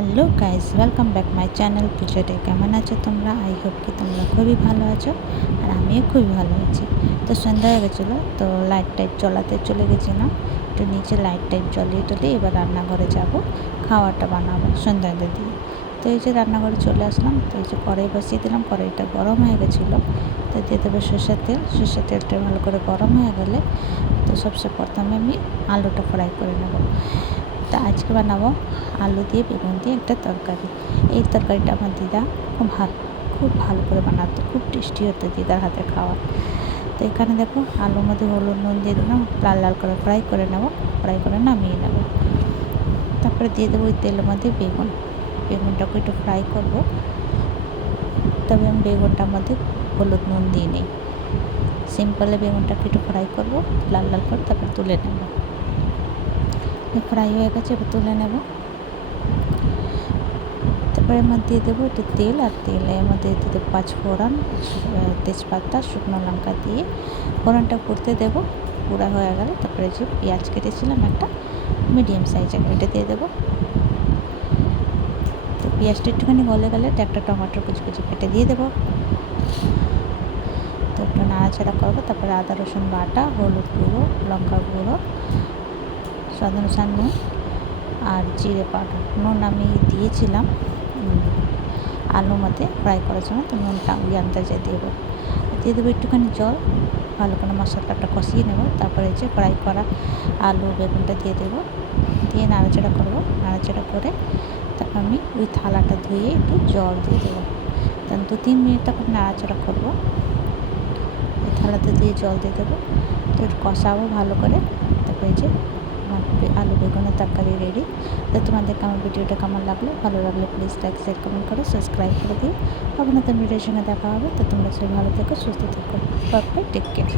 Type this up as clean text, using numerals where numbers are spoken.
Hello guys, welcome back my channel পুজোতে। কেমন আছো তোমরা? আই হোপ কি তোমরা খুবই ভালো আছো, আর আমিও খুবই ভালো আছি। তো সন্ধ্যা হয়ে গেছিলো, তো লাইট টাইট জ্বলাতে চলে গেছিলাম। তো নিচে লাইট টাইট জ্বলিয়ে টলিয়ে এবার রান্নাঘরে যাব, খাওয়াটা বানাবো সন্ধ্যা দিয়ে। তো এই যে রান্নাঘরে চলে আসলাম। তো এই যে কড়াই বসিয়ে দিলাম, কড়াইটা গরম হয়ে গেছিলো। তো দিয়ে দেবো সর্ষের তেল। সর্ষের তেলটা ভালো করে গরম হয়ে গেলে তো সবচেয়ে প্রথমে আমি আলুটা ফ্রাই করে নেব। তা আজকে বানাবো আলু দিয়ে বেগুন দিয়ে একটা তরকারি। এই তরকারিটা আমার দিদা খুব ভালো করে বানাতো, খুব টেস্টি হতো দিদার হাতে খাওয়া। তো এখানে দেখো আলুর মধ্যে হলুদ নুন দিয়ে দিলাম, লাল লাল করে ফ্রাই করে নেব, ফ্রাই করে নামিয়ে নেব। তারপরে দিয়ে দেবো ওই তেলের মধ্যে বেগুনটাকে একটু ফ্রাই করব। তবে আমি বেগুনটার মধ্যে হলুদ নুন দিয়ে নিই। সিম্পলে বেগুনটাকে একটু ফ্রাই করব লাল লাল করে, তারপর তুলে নেব। ফ্রাই হয়ে গেছে, এবার তুলে নেব। তারপরে এর মধ্যে দিয়ে দেবো একটু তেল, আর তেলের মধ্যে দিয়ে দেবো পাঁচফোড়ন, তেজপাতা, শুকনো লঙ্কা দিয়ে ফোড়নটা করতে দেবো। পুরা হয়ে গেলে তারপরে যে পেঁয়াজ কেটেছিলাম একটা মিডিয়াম সাইজের, এটা দিয়ে দেবো। তো পেঁয়াজটা একটুখানি গলে গেলে একটা টমেটো কুচি কুচি কেটে দিয়ে দেবো। তো একটু নাড়াচাড়া করবো। তারপরে আদা রসুন বাটা, হলুদ গুঁড়ো, লঙ্কা গুঁড়ো, স্বাদ অনুসার নুন আর জিরে পাউডার। নুন আমি দিয়েছিলাম আলুর মধ্যে ফ্রাই করার সময়, তো নুনটা ওই আন্দাজে দিয়ে দেবো একটুখানি জল। ভালো করে মশলাটা কষিয়ে নেব। তারপরে যে ফ্রাই করা আলু বেগুনটা দিয়ে দেবো, দিয়ে নাড়াচাড়া করবো। নাড়াচাড়া করে তারপর আমি ওই থালাটা ধুয়ে একটু জল দিয়ে দেবো। তখন 2-3 মিনিট তখন নাড়াচাড়া করবো। ওই থালাতে দিয়ে জল দিয়ে দেবো, তো একটু কষাবো ভালো করে। তারপরে যে আমার আলু বেগুনের তরকারি রেডি। তো তোমাদেরকে আমার ভিডিওটা কেমন লাগলো, ভালো লাগলে প্লিজ লাইক শেয়ার কমেন্ট করে সাবস্ক্রাইব করে দিও। আপনাদের ভিডিওর সঙ্গে দেখা হবে। তো তোমরা সবাই ভালো থেকো, সুস্থ থেকো। Bye, take care.